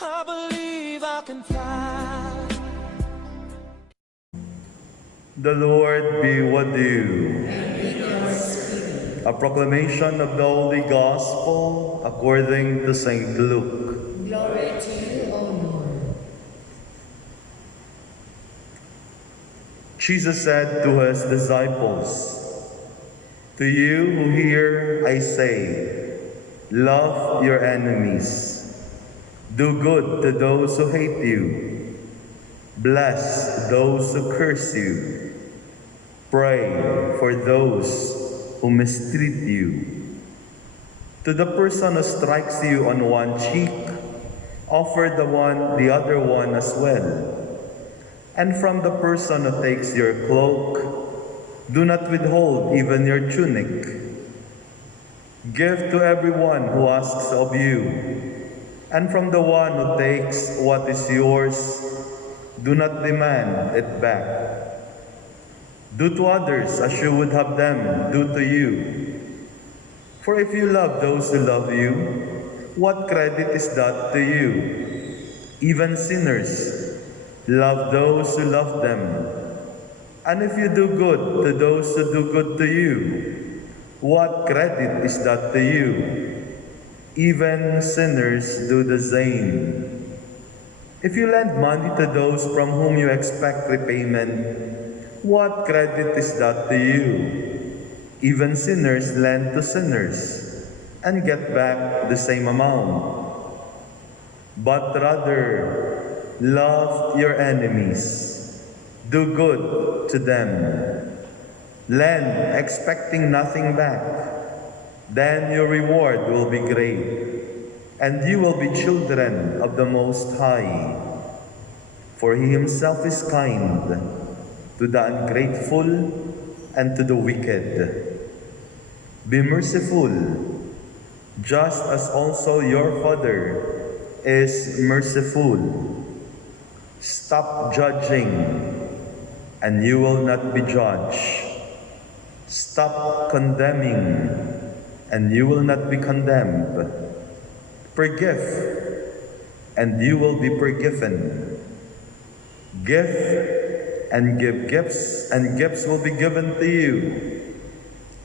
I believe I can fly. The Lord be with you. A proclamation of the Holy Gospel according to St. Luke. Glory to you, O Lord. Jesus said to his disciples, "To you who hear, I say, love your enemies. Do good to those who hate you. Bless those who curse you. Pray for those who mistreat you. To the person who strikes you on one cheek, offer the other one as well. And from the person who takes your cloak, do not withhold even your tunic. Give to everyone who asks of you. And from the one who takes what is yours, do not demand it back. Do to others as you would have them do to you. For if you love those who love you, what credit is that to you? Even sinners love those who love them. And if you do good to those who do good to you, what credit is that to you? Even sinners do the same. If you lend money to those from whom you expect repayment, what credit is that to you? Even sinners lend to sinners and get back the same amount. But rather, love your enemies. Do good to them. Lend expecting nothing back. Then your reward will be great, and you will be children of the Most High. For He Himself is kind to the ungrateful and to the wicked. Be merciful, just as also your Father is merciful. Stop judging, and you will not be judged. Stop condemning, and you will not be condemned. Forgive, and you will be forgiven. Give, and give gifts, and gifts will be given to you.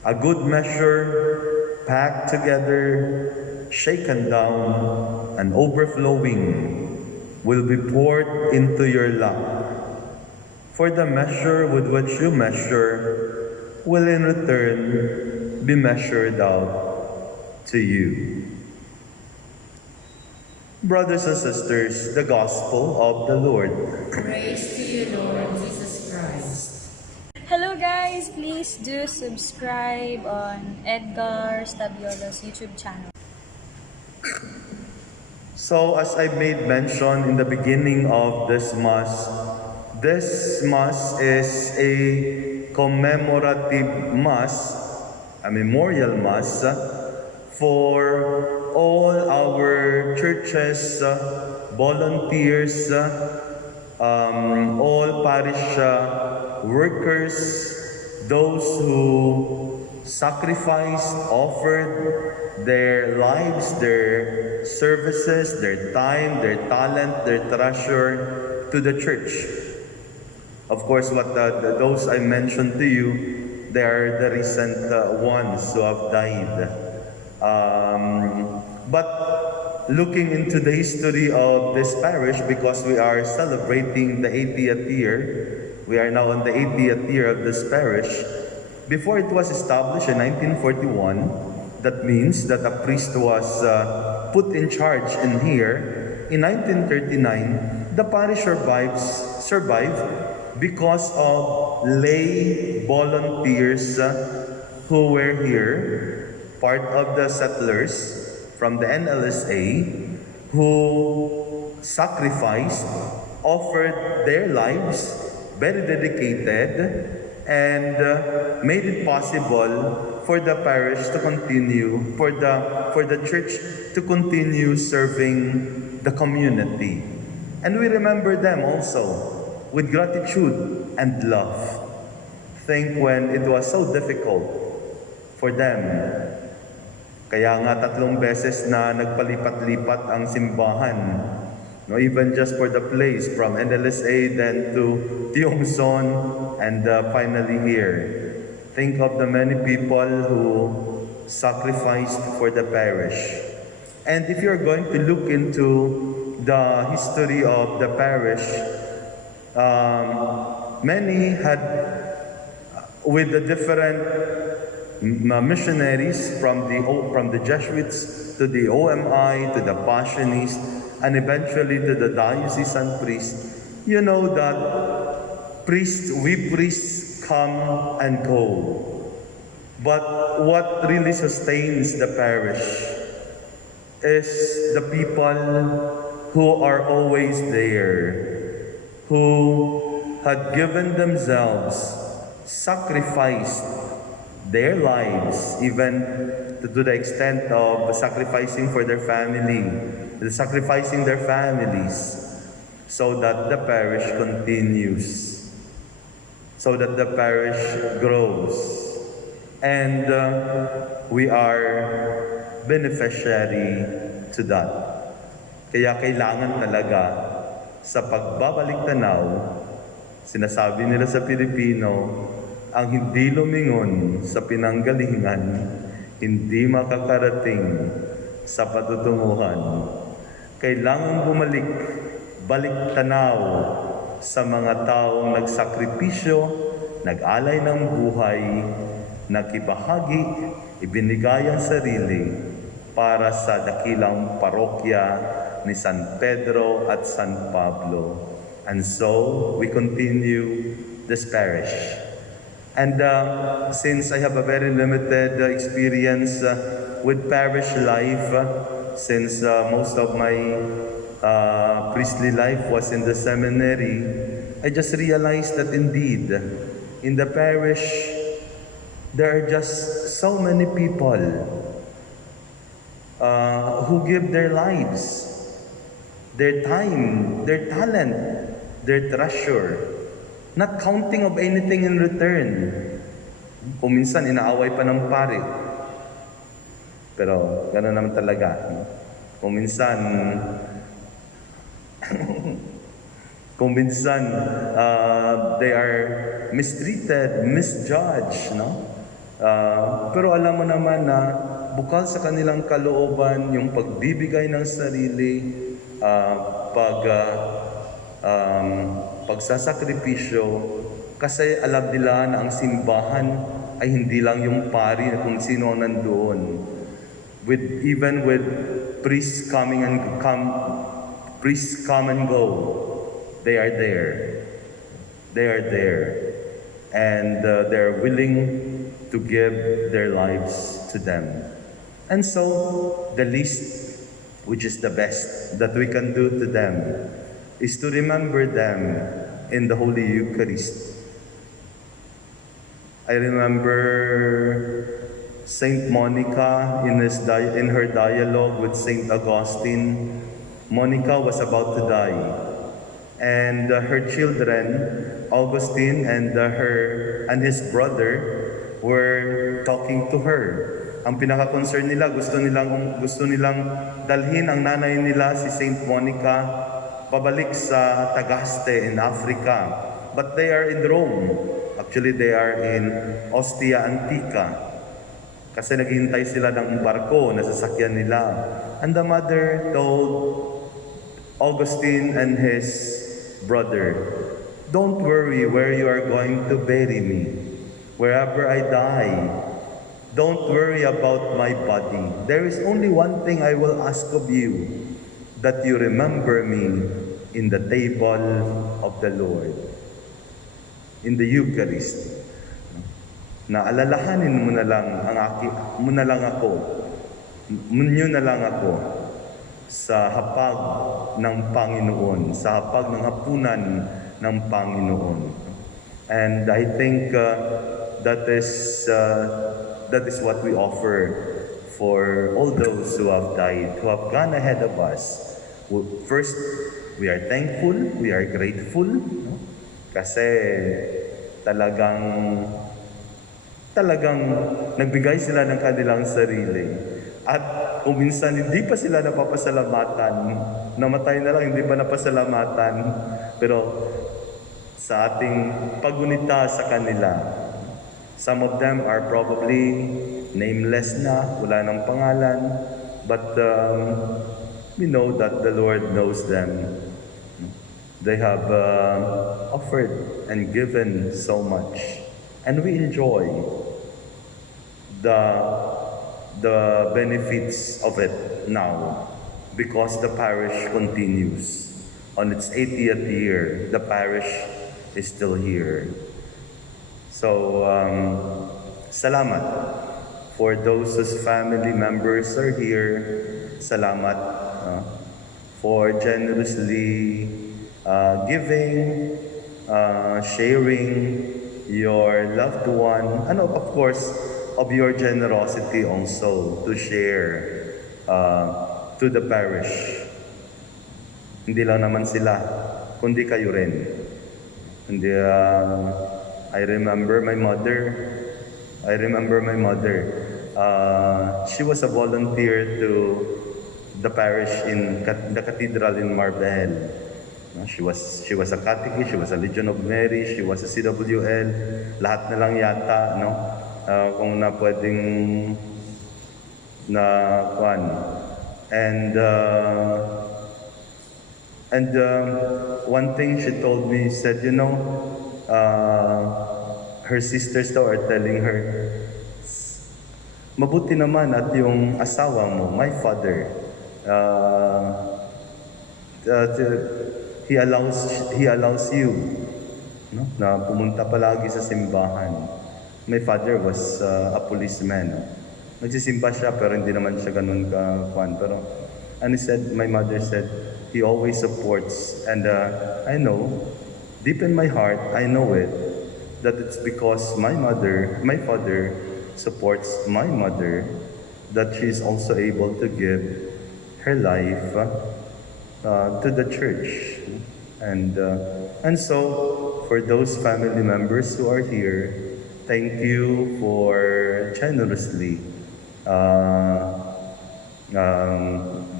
A good measure, packed together, shaken down, and overflowing, will be poured into your lap. For the measure with which you measure will in return be measured out to you." Brothers and sisters, the Gospel of the Lord. Praise to you, Lord Jesus Christ. Hello guys! Please do subscribe on Edgar Stabiolo's YouTube channel. So, as I made mention in the beginning of this Mass is a commemorative Mass, a memorial Mass for all our churches, volunteers, all parish workers, those who sacrificed, offered their lives, their services, their time, their talent, their treasure to the church. Of course, those I mentioned to you, they are the recent ones who have died. But looking into the history of this parish, because we are celebrating the 80th year, we are now on the 80th year of this parish. Before it was established in 1941, that means that a priest was put in charge in here. In 1939, the parish survived because of lay volunteers who were here, part of the settlers from the NLSA, who sacrificed, offered their lives, very dedicated, and made it possible for the parish to continue, for the church to continue serving the community. And we remember them also with gratitude and love. Think when it was so difficult for them. Kaya nga 3 beses na nagpalipat-lipat ang simbahan No, even just for the place from NLSA then to iyong, and finally here. Think of the many people who sacrificed for the parish. And if you're going to look into the history of the parish, many had, with the different missionaries from the Jesuits to the OMI to the Passionists and eventually to the diocesan priest, you know that we priests come and go. But what really sustains the parish is the people who are always there, who had given themselves, sacrificed their lives, even to the extent of sacrificing for their family, sacrificing their families, so that the parish continues, so that the parish grows, and we are beneficiary to that. Kaya kailangan talaga sa pagbabalik tanaw, sinasabi nila sa Pilipino, ang hindi lumingon sa pinanggalingan, hindi makakarating sa patutunguhan. Kailangan balik tanaw sa mga taong nagsakripisyo, nag-alay ng buhay, nakibahagi, ibinigay ang sarili para sa dakilang parokya ni San Pedro at San Pablo. And so, we continue this parish. And since I have a very limited experience with parish life, since most of my priestly life was in the seminary, I just realized that indeed, in the parish, there are just so many people who give their lives, their time, their talent, their treasure, not counting of anything in return. Kung minsan, inaaway pa ng pare. Pero, gano'n naman talaga. No? Kung minsan, they are mistreated, misjudged. No? Pero alam mo naman na bukal sa kanilang kalooban yung pagbibigay ng sarili, pagsasakripisyo, kasi alam nila na ang simbahan ay hindi lang yung pari kung sino nandoon. Even with priests come and go, they are there. They are there. And they're willing to give their lives to them. And so, the least, which is the best that we can do to them, is to remember them in the Holy Eucharist. I remember Saint Monica in her dialogue with Saint Augustine. Monica was about to die, and her children, Augustine and his brother, were talking to her. Ang pinaka-concern nila, gusto nilang dalhin ang nanay nila, si Saint Monica, pabalik sa Tagaste in Africa. But they are in Rome. Actually, they are in Ostia Antica. Kasi naghihintay sila ng barko na sasakyan nila. And the mother told Augustine and his brother, "Don't worry where you are going to bury me. Wherever I die, don't worry about my body. There is only one thing I will ask of you, that you remember me in the table of the Lord." In the Eucharist. Na alalahanin mo na lang ako sa hapag ng Panginoon, sa hapag ng hapunan ng Panginoon. And I think that is what we offer for all those who have died, who have gone ahead of us. First, we are thankful, we are grateful, no? Kasi talagang nagbigay sila ng kanilang sarili. At kung minsan hindi pa sila napapasalamatan, namatay na lang, hindi pa napasalamatan, pero sa ating pagunita sa kanila, some of them are probably nameless na, wala ng pangalan, but we know that the Lord knows them. They have offered and given so much, and we enjoy the benefits of it now because the parish continues. On its 80th year, the parish is still here. So, salamat for those whose family members are here. Salamat for generously giving, sharing your loved one, and of course, of your generosity also to share to the parish. Hindi lang naman sila, kundi kayo rin. Hindi, I remember my mother. She was a volunteer to the parish in the cathedral in Marbel. She was a catechist, she was a Legion of Mary, she was a CWL, lahat na lang yata, no? Kung na pwedeng na kwan. And one thing she told me, said, you know, her sisters daw are telling her, mabuti naman at yung asawa mo, my father, he allows you, no, na pumunta palagi sa simbahan. My father was a policeman. Nagsisimba siya pero hindi naman siya ganun ka-kwan. Pero, and my mother said, he always supports. And I know, deep in my heart, I know it, that it's because my father supports my mother, that she's also able to give her life to the church. And so, for those family members who are here, thank you for generously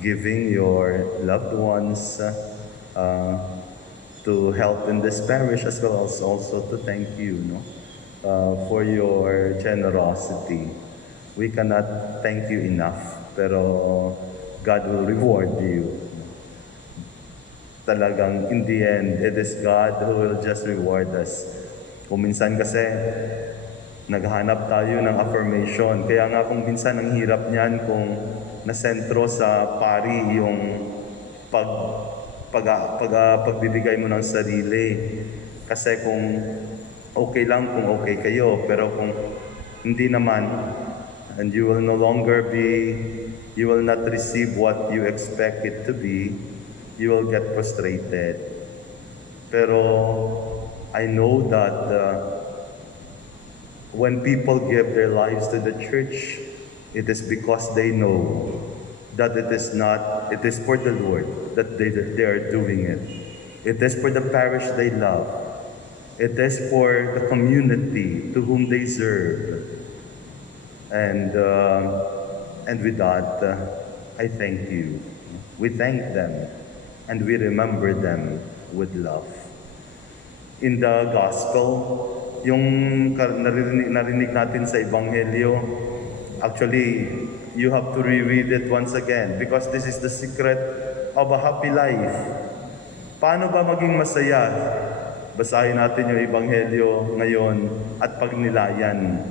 giving your loved ones to help in this parish, as well as also to thank you, no, for your generosity. We cannot thank you enough, pero God will reward you. Talagang in the end, it is God who will just reward us. Kung minsan kasi, naghanap tayo ng affirmation. Kaya nga kung minsan ang hirap niyan kung nasentro sa pari yung pagbibigay mo ng sarili. Kasi kung okay lang, kung okay kayo, pero kung hindi naman, and you will no longer be, you will not receive what you expect it to be, you will get frustrated. Pero I know that when people give their lives to the church, it is because they know that it is for the Lord that they are doing it. It is for the parish they love. It is for the community to whom they serve. And with that, I thank you. We thank them and we remember them with love. In the gospel, yung narinig natin sa Ebanghelyo, actually, you have to reread it once again because this is the secret of a happy life. Paano ba maging masaya? Basahin natin yung Ebanghelyo ngayon at pagnilayan.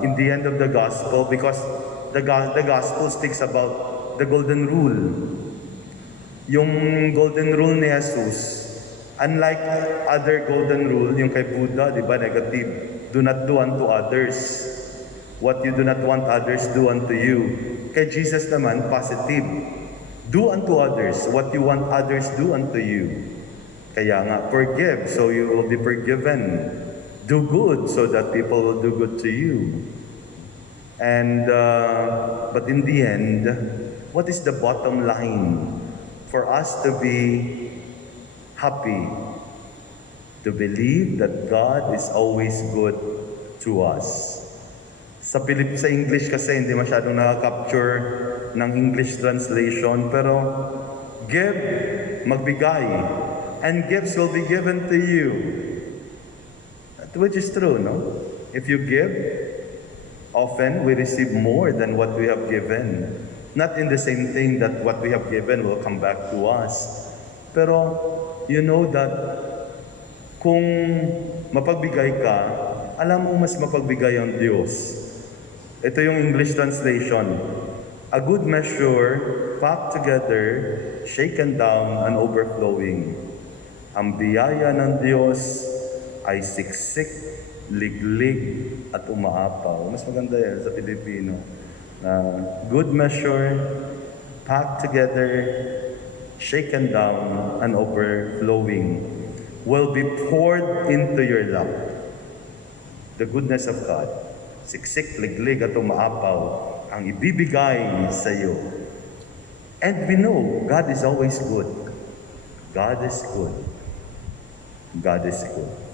In the end of the gospel, because the gospel speaks about the golden rule. Yung golden rule ni Jesus, unlike other golden rule, yung kay Buddha, di ba, negative, do not do unto others what you do not want others do unto you. Kay Jesus naman, positive, do unto others what you want others do unto you. Kaya nga, forgive so you will be forgiven. Do good so that people will do good to you. And but in the end, what is the bottom line? For us to be happy, to believe that God is always good to us. Sa English kasi hindi masyadong nakaka-capture ng English translation, pero give, magbigay, and gifts will be given to you. Which is true, no? If you give, often we receive more than what we have given. Not in the same thing that what we have given will come back to us. Pero you know that kung mapagbigay ka, alam mo mas mapagbigay ang Diyos. Ito yung English translation. A good measure, packed together, shaken down, and overflowing. Ang biyaya ng Diyos ay siksik, liglig, at umaapaw. Mas maganda yan sa Pilipino. Good measure, packed together, shaken down, and overflowing will be poured into your lap. The goodness of God, siksik, liglig, at umaapaw, ang ibibigay sa iyo. And we know God is always good. God is good. God is good.